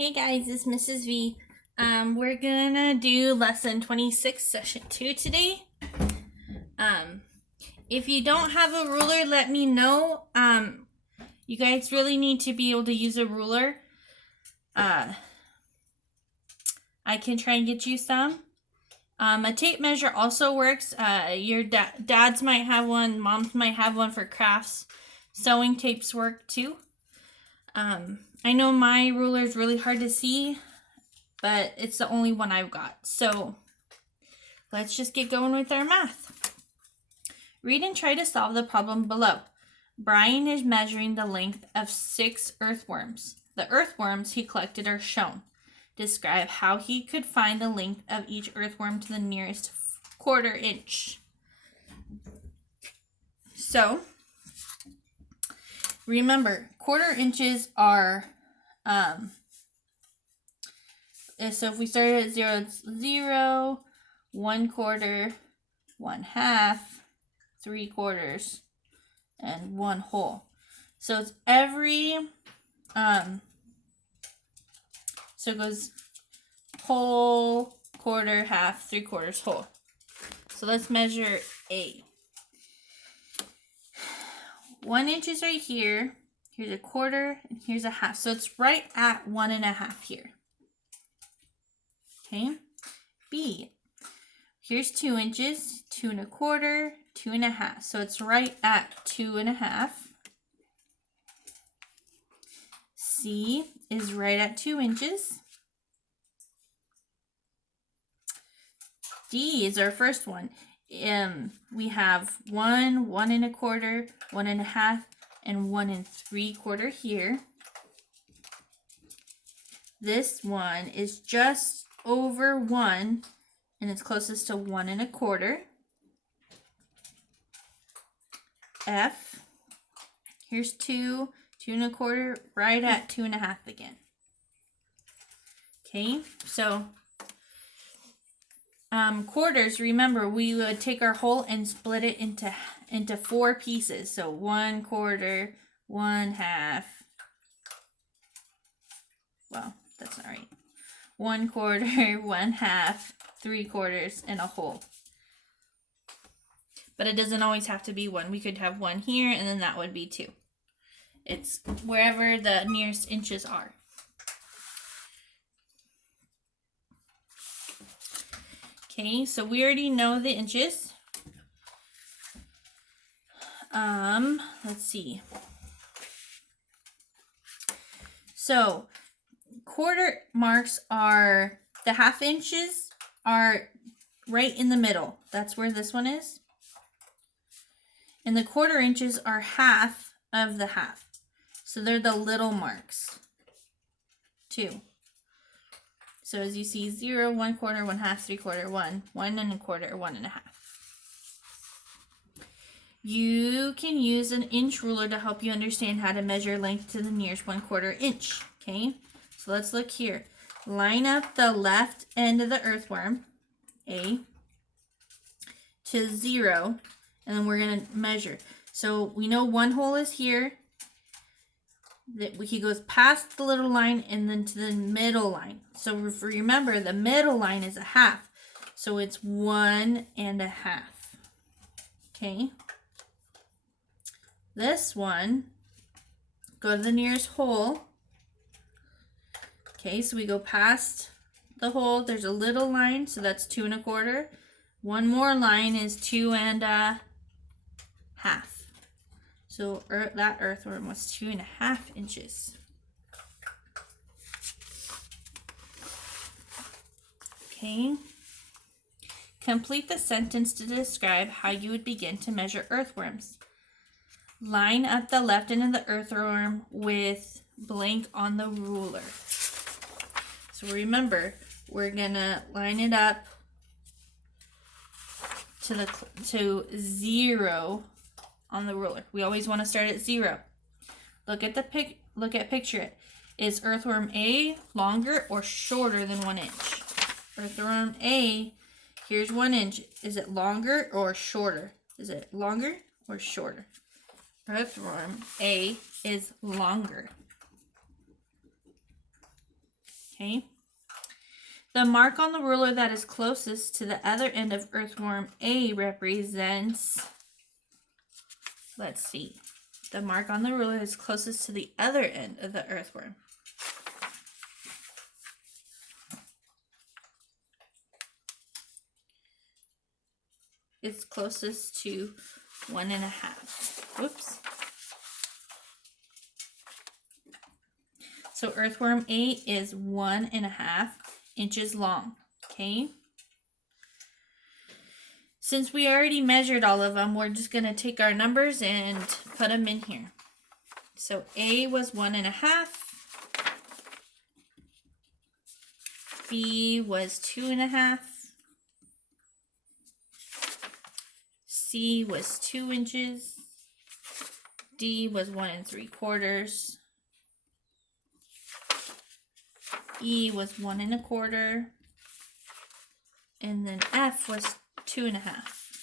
Hey guys, it's Mrs. V. We're gonna do lesson 26, session 2 today. If you don't have a ruler, let me know. You guys really need to be able to use a ruler. I can try and get you some. A tape measure also works. Your dads might have one, moms might have one for crafts. Sewing tapes work too. I know my ruler is really hard to see, but it's the only one I've got. So let's just get going with our math. Read and try to solve the problem below. Brian is measuring the length of 6 earthworms. The earthworms he collected are shown. Describe how he could find the length of each earthworm to the nearest quarter inch. So remember, quarter inches are so if we started at 0, it's 0, 1/4, 1/2, 3/4, and 1 whole. So it's every, so it goes whole, quarter, half, 3/4, whole. So let's measure A. 1 inch is right here. Here's a quarter, and here's a half. So it's right at 1.5 here. Okay. B. Here's 2 inches, 2 1/4, 2 1/2. So it's right at 2 1/2. C is right at 2 inches. D is our first one. We have 1, 1 1/4, 1 1/2, and 1 3/4 here. This one is just over 1, and it's closest to 1 1/4. F, here's 2, 2 1/4, right at 2 1/2 again. Okay, so quarters, remember, we would take our whole and split it into 4 pieces. So 1/4, 1/2. Well, that's not right. 1/4, 1/2, 3/4, and a whole. But it doesn't always have to be 1. We could have 1 here, and then that would be 2. It's wherever the nearest inches are. Okay, so we already know the inches. Let's see. So quarter marks are, the half inches are right in the middle. That's where this one is. And the quarter inches are half of the half. So they're the little marks too. So as you see, 0, 1/4, 1/2, 3/4, 1, 1 1/4, 1 1/2. You can use an inch ruler to help you understand how to measure length to the nearest 1/4 inch. Okay, so let's look here. Line up the left end of the earthworm, A, to 0, and then we're going to measure. So we know 1 hole is here. That he goes past the little line and then to the middle line. So remember, the middle line is a half. So it's 1 1/2. Okay. This one, go to the nearest hole. Okay, so we go past the hole. There's a little line, so that's 2 1/4. One more line is 2 1/2. So that earthworm was 2 1/2 inches. Okay. Complete the sentence to describe how you would begin to measure earthworms. Line up the left end of the earthworm with blank on the ruler. So remember, we're gonna line it up to 0 on the ruler. We always want to start at 0. Look at picture it. Is earthworm A longer or shorter than 1 inch? Earthworm A, here's 1 inch. Is it longer or shorter? Is it longer or shorter? Earthworm A is longer. Okay. The mark on the ruler that is closest to the other end of earthworm A represents, let's see, the mark on the ruler is closest to the other end of the earthworm. It's closest to 1.5. Whoops. So earthworm A is 1.5 inches long. Okay. Since we already measured all of them, we're just going to take our numbers and put them in here. So A was 1.5. B was 2.5. C was 2 inches. D was 1 3/4. E was 1 1/4. And then F was 2.5.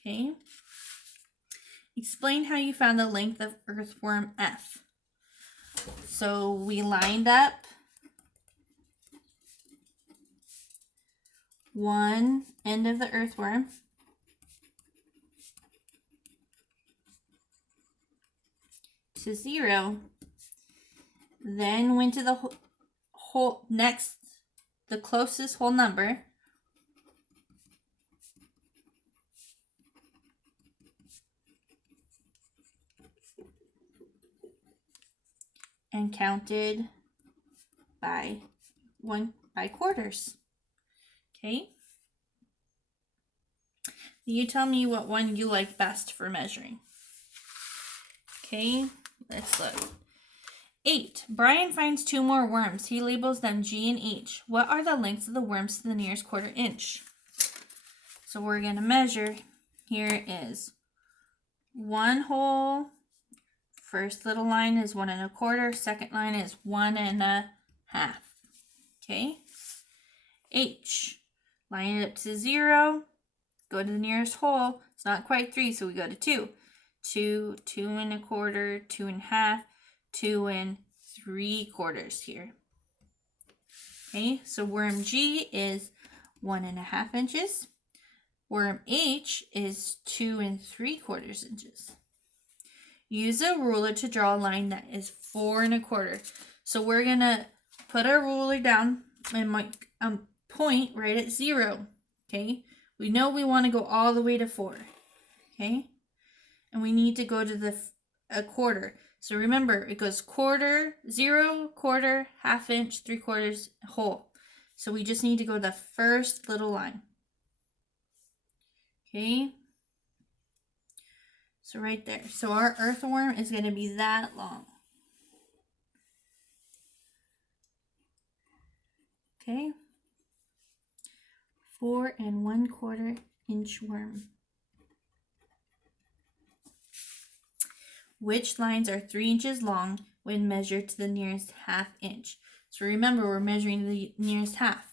Okay. Explain how you found the length of earthworm F. So we lined up one end of the earthworm to 0, then went to the whole next, the closest whole number, and counted by quarters. Okay. You tell me what one you like best for measuring. Okay, let's look. 8. Brian finds 2 more worms. He labels them G and H. What are the lengths of the worms to the nearest 1/4 inch? So we're going to measure. Here is 1 hole. First little line is 1 1/4. Second line is 1 1/2. Okay. H. Line it up to 0. Go to the nearest hole. It's not quite 3, so we go to 2. 2, 2 1/4, 2 1/2, 2 3/4 here. Okay, so worm G is 1 1/2 inches. Worm H is 2 3/4 inches. Use a ruler to draw a line that is 4 1/4. So we're gonna put our ruler down and point right at 0. Okay, we know we want to go all the way to 4. Okay, and we need to go to a 1/4. So remember, it goes 1/4, 0, 1/4, 1/2 inch, 3/4, whole. So we just need to go the first little line. Okay. So right there. So our earthworm is going to be that long. Okay. 4 1/4 inch worm. Which lines are 3 inches long when measured to the nearest 1/2 inch? So remember, we're measuring the nearest half.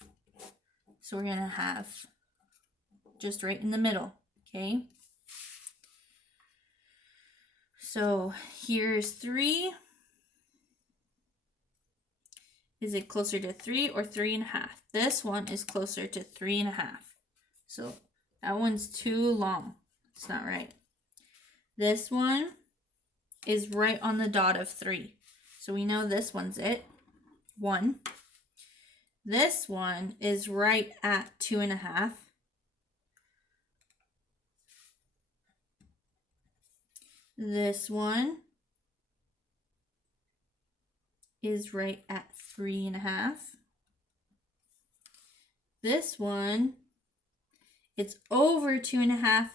So we're going to have just right in the middle. Okay. So here's 3. Is it closer to 3 or 3 1/2? This one is closer to 3 1/2. So that one's too long. It's not right. This one is right on the dot of 3. So we know this one's it. 1. This one is right at 2 1/2. This one is right at 3 1/2. This one, it's over 2 1/2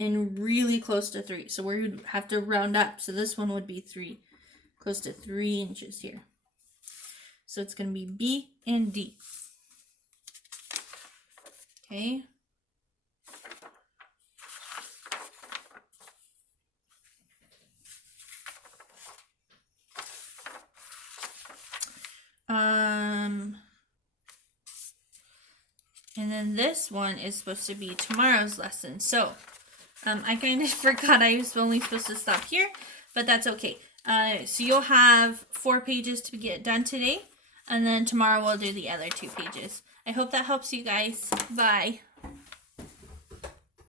and really close to 3. So we would have to round up. So this one would be 3, close to 3 inches here. So it's going to be B and D. Okay. And then this one is supposed to be tomorrow's lesson. So, I kind of forgot I was only supposed to stop here, but that's okay. So you'll have 4 pages to get done today, and then tomorrow we'll do the other 2 pages. I hope that helps you guys. Bye.